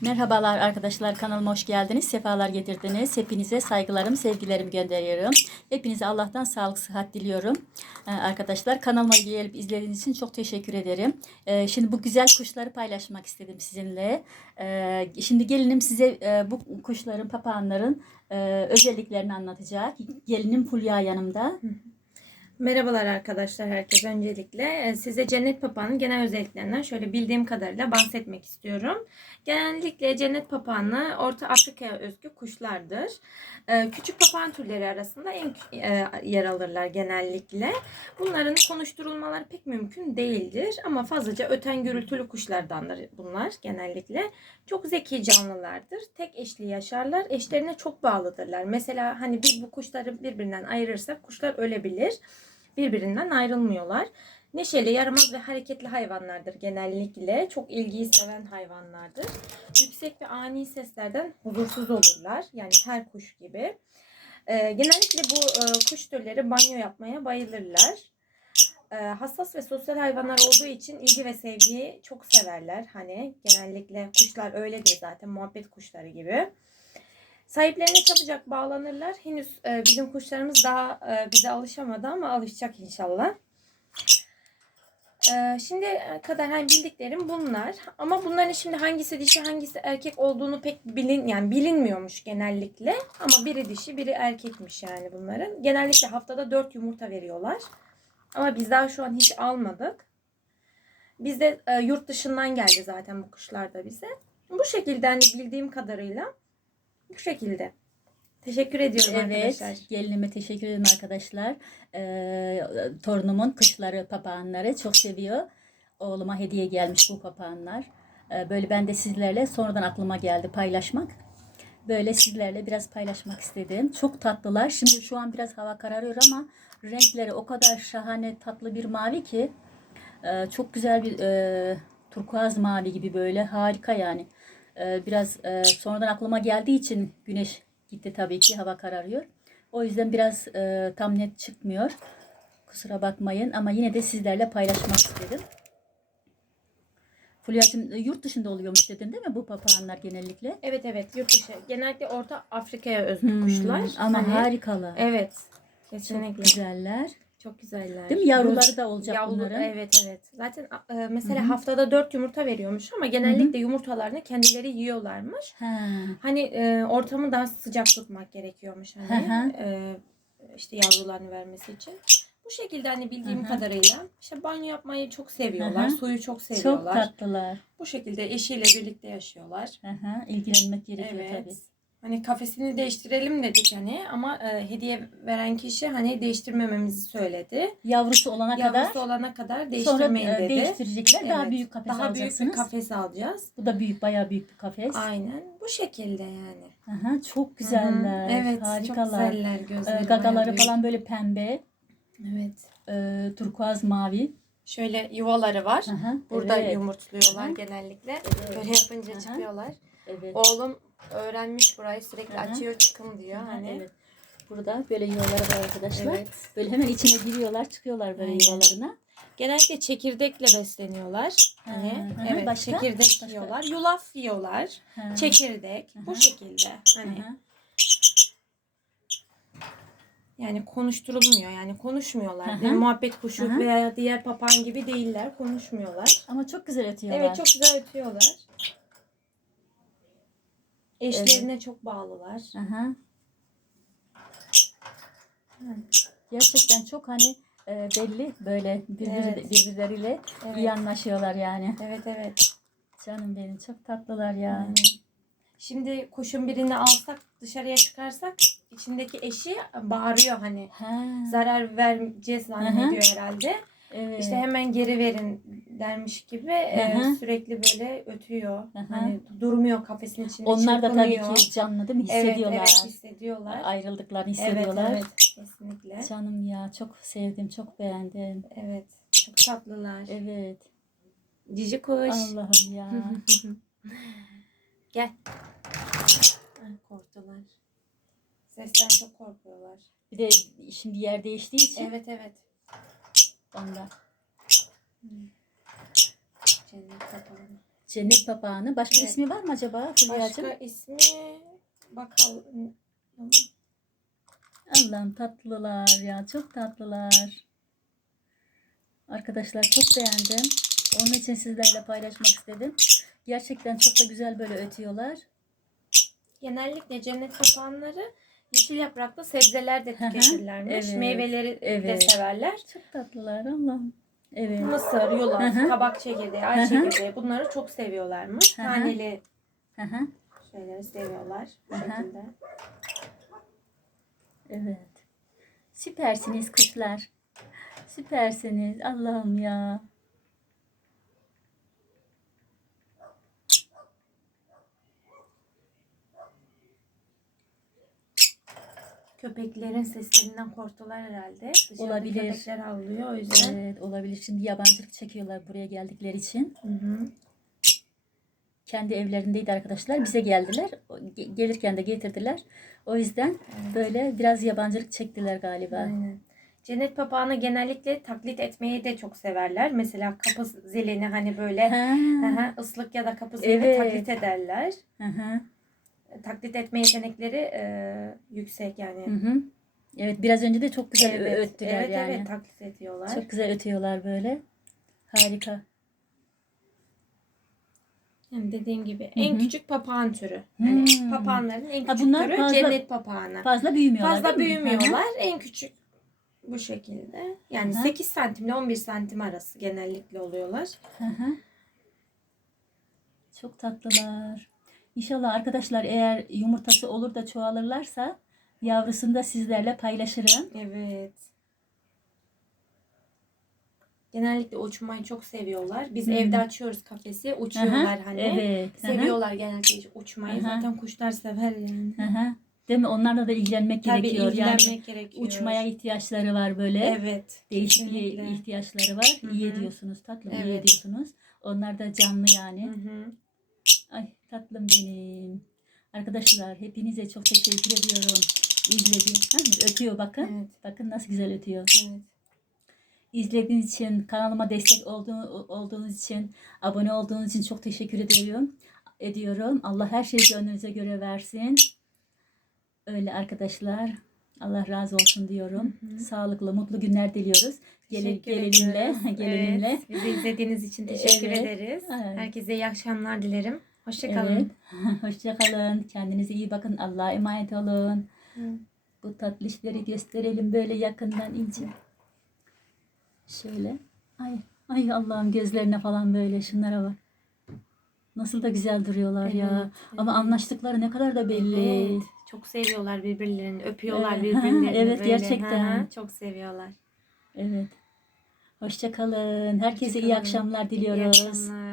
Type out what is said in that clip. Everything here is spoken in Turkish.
Merhabalar arkadaşlar kanalıma hoş geldiniz. Sefalar getirdiniz. Hepinize saygılarım, sevgilerimi gönderiyorum. Hepinize Allah'tan sağlık, sıhhat diliyorum. Ee, arkadaşlar kanalıma gelip izlediğiniz için çok teşekkür ederim. Ee, şimdi bu güzel kuşları paylaşmak istedim sizinle. Ee, şimdi gelinim size e, bu kuşların, papağanların e, özelliklerini anlatacak. Gelinim Fulya yanımda. Merhabalar arkadaşlar herkes öncelikle e, size cennet papağanın genel özelliklerinden şöyle bildiğim kadarıyla bahsetmek istiyorum. Genellikle cennet papağanı Orta Afrika'ya özgü kuşlardır. E, Küçük papağan türleri arasında en e, yer alırlar genellikle. Bunların konuşturulmaları pek mümkün değildir ama fazlaca öten gürültülü kuşlardandır bunlar genellikle. Çok zeki canlılardır. Tek eşli yaşarlar. Eşlerine çok bağlıdırlar. Mesela hani biz bu kuşları birbirinden ayırırsak kuşlar ölebilir birbirinden ayrılmıyorlar. Neşeli, yaramaz ve hareketli hayvanlardır genellikle. Çok ilgiyi seven hayvanlardır. Yüksek ve ani seslerden huzursuz olurlar. Yani her kuş gibi. Ee, genellikle bu e, kuş türleri banyo yapmaya bayılırlar. Ee, hassas ve sosyal hayvanlar olduğu için ilgi ve sevgiyi çok severler. Hani genellikle kuşlar öyledir zaten muhabbet kuşları gibi. Sahiplerine çabucak bağlanırlar. Henüz e, bizim kuşlarımız daha e, bize alışamadı ama alışacak inşallah. E, şimdi kadar hani bildiklerim bunlar. Ama bunların şimdi hangisi dişi hangisi erkek olduğunu pek bilin yani bilinmiyormuş genellikle. Ama biri dişi biri erkekmiş yani bunların. Genellikle haftada 4 yumurta veriyorlar. Ama biz daha şu an hiç almadık. Bizde e, yurt dışından geldi zaten bu kuşlar da bize. Bu şekilde hani bildiğim kadarıyla bu şekilde. Teşekkür ediyorum Evet, arkadaşlar. gelinime teşekkür ederim arkadaşlar. Ee, torunumun kuşları, papağanları çok seviyor. Oğluma hediye gelmiş bu papağanlar. Ee, böyle ben de sizlerle sonradan aklıma geldi paylaşmak. Böyle sizlerle biraz paylaşmak istedim. Çok tatlılar. Şimdi şu an biraz hava kararıyor ama renkleri o kadar şahane tatlı bir mavi ki e, çok güzel bir e, turkuaz mavi gibi böyle harika yani. E, biraz e, sonradan aklıma geldiği için güneş gitti tabii ki hava kararıyor. O yüzden biraz e, tam net çıkmıyor. Kusura bakmayın ama yine de sizlerle paylaşmak istedim. Fulya'cığım e, yurt dışında oluyormuş dedin değil mi bu papağanlar genellikle? Evet evet yurt dışı. Genellikle Orta Afrika'ya özgü Hmm, kuşlar. Ama Hani- harikalar. Evet. Çok Kesinlikle. güzeller. Çok güzeller. Değil mi? Yavruları da olacak Yavru- bunların. Evet evet. Zaten e, mesela Hı hı. haftada 4 yumurta veriyormuş ama genellikle yumurtalarını kendileri yiyorlarmış. Ha. Hani e, ortamı daha sıcak tutmak gerekiyormuş hani Hı hı. e, işte yavrularını vermesi için. Bu şekilde hani bildiğim Hı hı. kadarıyla işte banyo yapmayı çok seviyorlar. Hı hı. Suyu çok Çok seviyorlar. tatlılar. Bu şekilde eşiyle birlikte yaşıyorlar. Aha, ilgilenmek gerekiyor Evet. tabii. Hani kafesini değiştirelim dedik hani ama e, hediye veren kişi hani değiştirmememizi söyledi. Yavrusu olana Yavrusu kadar olana kadar sonra değiştirmeyin e, dedi. değiştirecekler. Daha Evet. büyük kafes Daha büyük bir alacaksınız. kafes alacağız. Bu da büyük, bayağı büyük bir kafes. Aynen bu şekilde yani. Aha, çok güzeller. Hı hı. Evet harikalar. çok güzeller Ee, gözleri. gagaları bayağı büyük. falan böyle pembe, Evet. e, turkuaz mavi. Şöyle yuvaları var. Aha, Burada evet. yumurtluyorlar Hı. genellikle. Evet. Böyle yapınca Aha. çıkıyorlar. Evet. Oğlum öğrenmiş burayı sürekli Hı hı. açıyor çıkın diyor Aha, hani. evet. Burada böyle yuvaları var arkadaşlar. Evet. Böyle hemen içine giriyorlar, çıkıyorlar böyle Aynen. yuvalarına. Genellikle çekirdekle besleniyorlar. Ha, Hani hı hı. evet Başka? çekirdek Başka? yiyorlar. Yulaf yiyorlar. Ha. Çekirdek. Hı Bu hı. şekilde. Hani Aha. yani konuşturulmuyor. Yani konuşmuyorlar. Hı hı. Bir muhabbet kuşu Hı hı. veya diğer papağan gibi değiller. Konuşmuyorlar. Ama çok güzel ötüyorlar. Evet çok güzel ötüyorlar. Eşlerine çok bağlılar. Aha. Gerçekten çok hani e, belli böyle birbiri, Evet. birbirleriyle Evet. iyi anlaşıyorlar yani. Evet evet. Canım benim çok tatlılar ya. Aynen. Şimdi kuşun birini alsak dışarıya çıkarsak içindeki eşi bağırıyor hani. Ha. Zarar vereceğiz zannediyor herhalde. Evet. İşte hemen geri verin dermiş gibi e, Hı hı. sürekli böyle ötüyor. Hı hı. Hani durmuyor kafesin içinde. Onlar da tabii çırpınıyor. ki canlı değil mi? Evet, Hissediyorlar. evet hissediyorlar. Ayrıldıklarını Evet, hissediyorlar. evet kesinlikle. Canım ya çok sevdim, çok beğendim. Evet. Çok tatlılar. Evet. Cici kuş. Allah'ım ya. Gel. Ay, korktular. Sesten çok korkuyorlar. Bir de şimdi yer değiştiği için Evet evet. Ondan. Cennet kapalı. Cennet papağanı. Başka Evet. ismi var mı acaba Hülya'cığım? Başka ismi bakalım. Allah'ım tatlılar ya. Çok tatlılar. Arkadaşlar çok beğendim. Onun için sizlerle paylaşmak istedim. Gerçekten çok da güzel böyle ötüyorlar. Genellikle cennet papağanları yeşil yapraklı sebzeler de Hı hı, tüketirlermiş. evet, Meyveleri de evet. severler. Çok tatlılar Allah'ım. Evet. Mısır, yulaf, Hı hı. kabak çekirdeği, ay Hı hı. çekirdeği bunları çok seviyorlarmış. Hı hı. Taneli Hı hı. şeyleri seviyorlar bu Hı hı. şekilde. Evet. Süpersiniz kuşlar. Süpersiniz. Allah'ım ya. Köpeklerin seslerinden korktular herhalde. Dışarıda Olabilir. köpekler avlıyor o yüzden. Evet olabilir. Şimdi yabancılık çekiyorlar buraya geldikleri için. Hı hı. Kendi evlerindeydi arkadaşlar. Bize geldiler. Ge- Gelirken de getirdiler. O yüzden böyle biraz yabancılık çektiler galiba. Aynen. Cennet papağanı genellikle taklit etmeyi de çok severler. Mesela kapı zilini hani böyle Ha. hı hı, ıslık ya da kapı zilini Evet. taklit ederler. Hı hı. Taklit etme yetenekleri e, yüksek yani. Hı hı. Evet biraz önce de çok güzel ö- öttüler evet, yani. evet taklit ediyorlar. Çok güzel ötüyorlar böyle. Harika. Yani dediğim gibi en hı. küçük papağan türü. Yani Hmm. papağanların en Ha, küçük bunlar türü fazla- cennet papağanı. Fazla büyümüyorlar Fazla büyümüyorlar. En küçük bu şekilde. Yani Hı hı. 8 santim ile 11 santim arası genellikle oluyorlar. Hı hı. Çok tatlılar. İnşallah arkadaşlar eğer yumurtası olur da çoğalırlarsa yavrusunu da sizlerle paylaşırım. Evet. Genellikle uçmayı çok seviyorlar. Biz Hı hı. evde açıyoruz kafesi. Uçuyorlar hı. hani. Evet. Seviyorlar genellikle uçmayı. Hı. Zaten kuşlar sever yani. Hı. Değil mi? Onlarla da ilgilenmek Tabii gerekiyor. ilgilenmek yani gerekiyor. uçmaya ihtiyaçları var böyle. Evet. Değişik ihtiyaçları var. Hı İyi ediyorsunuz tatlım. iyi Evet. ediyorsunuz. Onlar da canlı yani. Hı hı. Ay tatlım benim. Arkadaşlar hepinize çok teşekkür ediyorum. İzlediğiniz ötüyor bakın. Evet. Bakın nasıl güzel ötüyor. Evet. İzlediğiniz için, kanalıma destek olduğu, olduğunuz için, abone olduğunuz için çok teşekkür ediyorum. Ediyorum. Allah her şeyi gönlünüze göre versin. Öyle arkadaşlar. Allah razı olsun diyorum. Hı hı. Sağlıklı, mutlu günler diliyoruz. Gelin, gelinimle, gelinimle. Evet, bizi izlediğiniz için teşekkür Evet. ederiz. Evet. Herkese iyi akşamlar dilerim. Hoşçakalın. Evet. Hoşçakalın. Kendinize iyi bakın. Allah'a emanet olun. Bu tatlışları gösterelim böyle yakından ince. Şöyle. Ay, ay Allah'ım gözlerine falan böyle şunlara bak. Nasıl da güzel duruyorlar ya. Evet, Ama evet. anlaştıkları ne kadar da belli. Evet, Çok seviyorlar birbirlerini. Öpüyorlar Evet. birbirlerini. Evet, böyle. gerçekten. Hı hı, Çok seviyorlar. Evet. Hoşçakalın. Herkese iyi Hoşça kalın. akşamlar İyi diliyoruz. akşamlar.